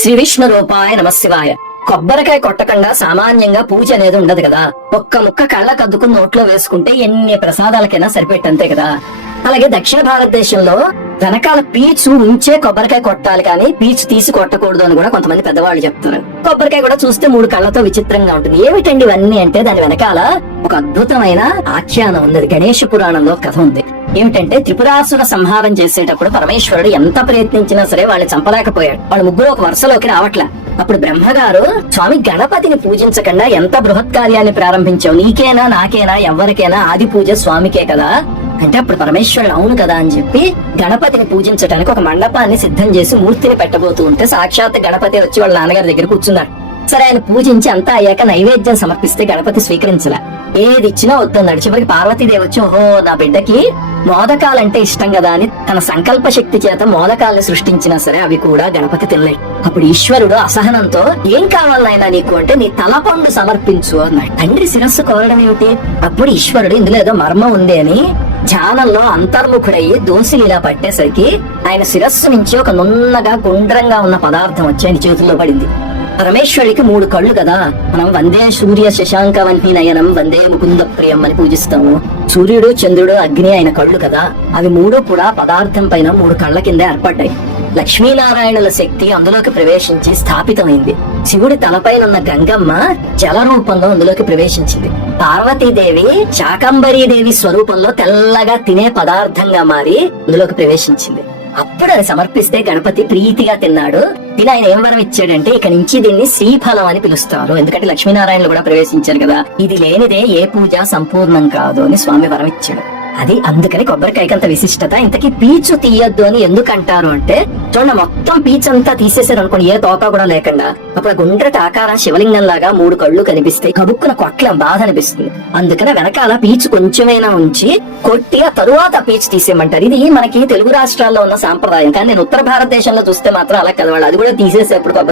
శ్రీ విష్ణు రూపాయ నమశివాయ. కొబ్బరికాయ కొట్టకుండా సామాన్యంగా పూజ అనేది ఉండదు కదా. ఒక్క ముక్క కళ్ళకు అద్దుకుని నోట్లో వేసుకుంటే ఎన్ని ప్రసాదాలకైనా సరిపెట్టంతే కదా. అలాగే దక్షిణ భారతదేశంలో వెనకాల పీచు ఉంచే కొబ్బరికాయ కొట్టాలి కానీ పీచు తీసి కొట్టకూడదు అని కూడా కొంతమంది పెద్దవాళ్ళు చెప్తున్నారు. కొబ్బరికాయ కూడా చూస్తే 3 కళ్ళతో విచిత్రంగా ఉంటుంది. ఏమిటండి ఇవన్నీ అంటే దాని వెనకాల ఒక అద్భుతమైన ఆఖ్యానం ఉంది. గణేష పురాణంలో కథ ఉంది. ఏమిటంటే త్రిపురాసుర సంహారం చేసేటప్పుడు పరమేశ్వరుడు ఎంత ప్రయత్నించినా సరే వాళ్ళని చంపలేకపోయాడు. వాళ్ళు ముగ్గురు ఒక వరుసలోకి రావట్లే. అప్పుడు బ్రహ్మగారు స్వామి గణపతిని పూజించకుండా ఎంత బృహత్ కార్యాన్ని ప్రారంభించావు, నీకేనా నాకేనా ఎవరికైనా ఆది పూజ స్వామికే కదా అంటే అప్పుడు పరమేశ్వరుడు అవును కదా అని చెప్పి గణపతిని పూజించడానికి ఒక మండపాన్ని సిద్ధం చేసి మూర్తిని పెట్టబోతూ ఉంటే సాక్షాత్ గణపతి వచ్చి వాళ్ళ నాన్నగారి దగ్గర కూర్చున్నారు. సరే ఆయన పూజించి అంతా అయ్యాక నైవేద్యం సమర్పిస్తే గణపతి స్వీకరించలే. ఏది ఇచ్చినా వద్దన్నాడు. చివరికి పార్వతీదేవి వచ్చి ఓహో నా బిడ్డకి మోదకాలంటే ఇష్టం కదా అని తన సంకల్ప శక్తి చేత మోదకాలను సృష్టించినా సరే అవి కూడా గణపతి తినలేడు. అప్పుడు ఈశ్వరుడు అసహనంతో ఏం కావాలైనా నీకు అంటే నీ తలపండు సమర్పించు అన్నాడు. తండ్రి శిరస్సు కోరడం ఏమిటి? అప్పుడు ఈశ్వరుడు ఇందులో ఏదో మర్మం ఉంది అని ధ్యానంలో అంతర్ముఖుడయ్యి దోసిని ఇలా పట్టేసరికి ఆయన శిరస్సు నుంచి ఒక నున్నగా గుండ్రంగా ఉన్న పదార్థం వచ్చి ఆయన చేతుల్లో పడింది. పరమేశ్వరుడికి 3 కళ్ళు కదా. మనం వందే సూర్య శశాంకవన్హి నయనం వందే ముకుంద ప్రియం అని పూజిస్తాము. సూర్యుడు చంద్రుడు అగ్ని ఆయన కళ్ళు కదా. అవి 3 కూడా పదార్థం పైన 3 కళ్ళ కింద ఏర్పడ్డాయి. లక్ష్మీనారాయణుల శక్తి అందులోకి ప్రవేశించి స్థాపితమైంది. శివుడి తలపైన ఉన్న గంగమ్మ జల రూపంలో అందులోకి ప్రవేశించింది. పార్వతీదేవి శాకంబరీదేవి స్వరూపంలో తెల్లగా తినే పదార్థంగా మారి అందులోకి ప్రవేశించింది. అప్పుడు అది సమర్పిస్తే గణపతి ప్రీతిగా తిన్నాడు. తిని ఆయన ఏం వరం ఇచ్చాడంటే ఇక నుంచి దీన్ని శ్రీఫలం అని పిలుస్తారు. ఎందుకంటే లక్ష్మీనారాయణలు కూడా ప్రవేశించారు కదా. ఇది లేనిదే ఏ పూజ సంపూర్ణం కాదు అని స్వామి వరం ఇచ్చాడు. అది అందుకని కొబ్బరికాయకి అంత విశిష్టత. ఇంతకీ పీచు తీయద్దు అని ఎందుకు అంటారు అంటే చూడండి, మొత్తం పీచంతా తీసేసారు అనుకోండి, ఏ తోక కూడా లేకుండా. అప్పుడు గుండ్రటి ఆకారం శివలింగం లాగా 3 కళ్ళు కనిపిస్తాయి. కబుక్కున కొట్ల బాధ అనిపిస్తుంది. అందుకని వెనకాల పీచు కొంచెమైనా ఉంచి కొట్టి ఆ తరువాత పీచు తీసేయమంటారు. ఇది మనకి తెలుగు రాష్ట్రాల్లో ఉన్న సాంప్రదాయం. కానీ నేను ఉత్తర భారతదేశంలో చూస్తే మాత్రం అలా కదవాలి. అది కూడా తీసేసేప్పుడు